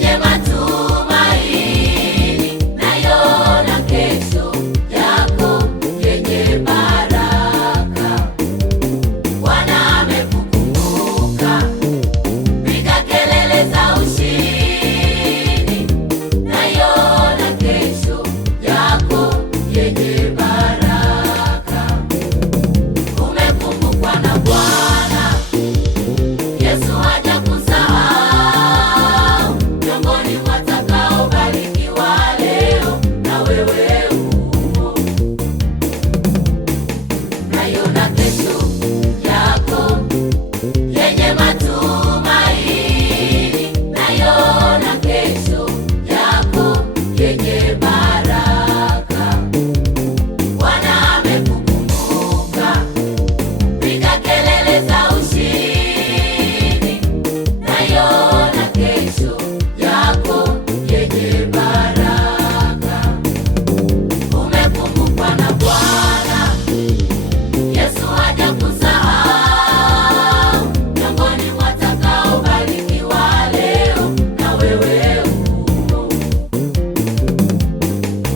yenye matumaini, naiona kesho yako yenye baraka. Bwana amekukumbuka, piga kelele za ushindi, naiona kesho yako yenye baraka. Umekumbukwa na Bwana Yesu, hajakusahau. Miongoni mwa watakaobarikiwa leo, na wewe umo. Naiona kesho yako yenye matumaini, naiona kesho yako yenye baraka. Bwana amekukumbuka, piga kelele za ushindi, naiona kesho yako yenye baraka. Umekumbukwa na Bwana Yesu, hajakusahau. Miongoni mwa watakaobarikiwa leo, na wewe umo.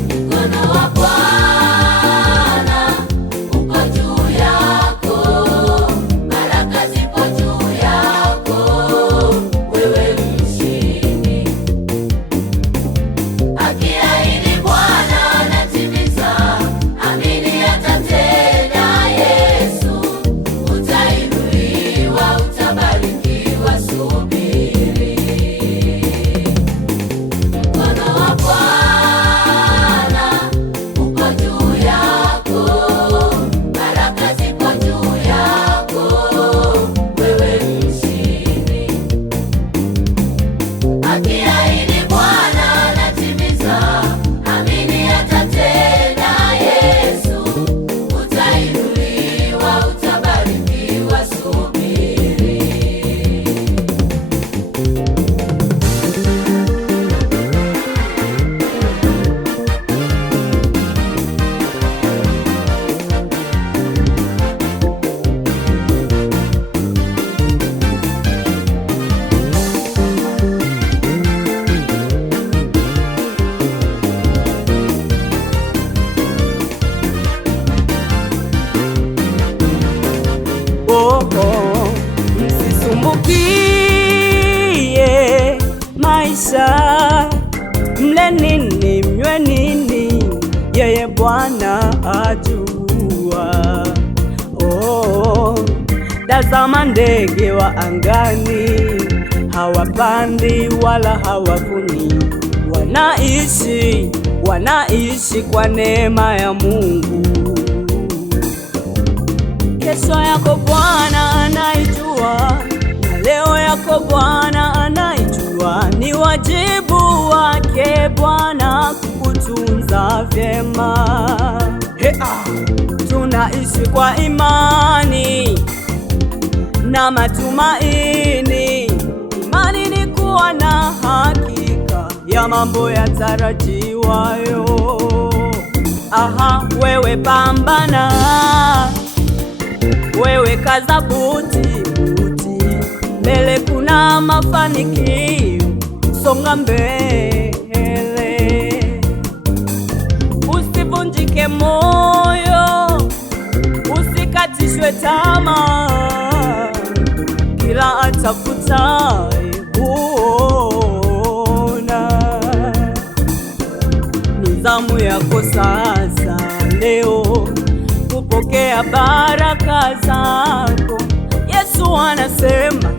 Mkono wa Bwana uko juu yako, baraka zipo juu yako, wewe mshindi. Akiahidi Bwana anatimiza, amini atatenda. Yesu utainuliwa, utabarikiwa, subiri. Mkono wa Bwana uko juu yako, baraka zipo juu yako, wewe mshindi. Akiahidi Bwana anatimiza, amini atatenda. Yesu utainuliwa, utabarikiwa, subiri. Msisumbukie maisha, mle nini mnywe nini, yeye Bwana ajua. Tazama ndege wa angani, hawapandi wala hawavuni, wanaishi kwa neema ya Mungu. Kesho yako Bwana anaijua, na leo yako Bwana anaijua. Ni wajibu wake Bwana kukutunza vyema. Tunaishi kwa imani na matumaini. Imani ni kuwa na hakika ya mambo yatarajiwayo. Wewe pambana, wewe kaza buti, mbele kuna mafanikio, songa mbele. Usivunjike moyo, usikatishwe tamaa, kila atafutaye huona. Ni zamu yako sasa leo kupokea baraka zako. Yesu anasema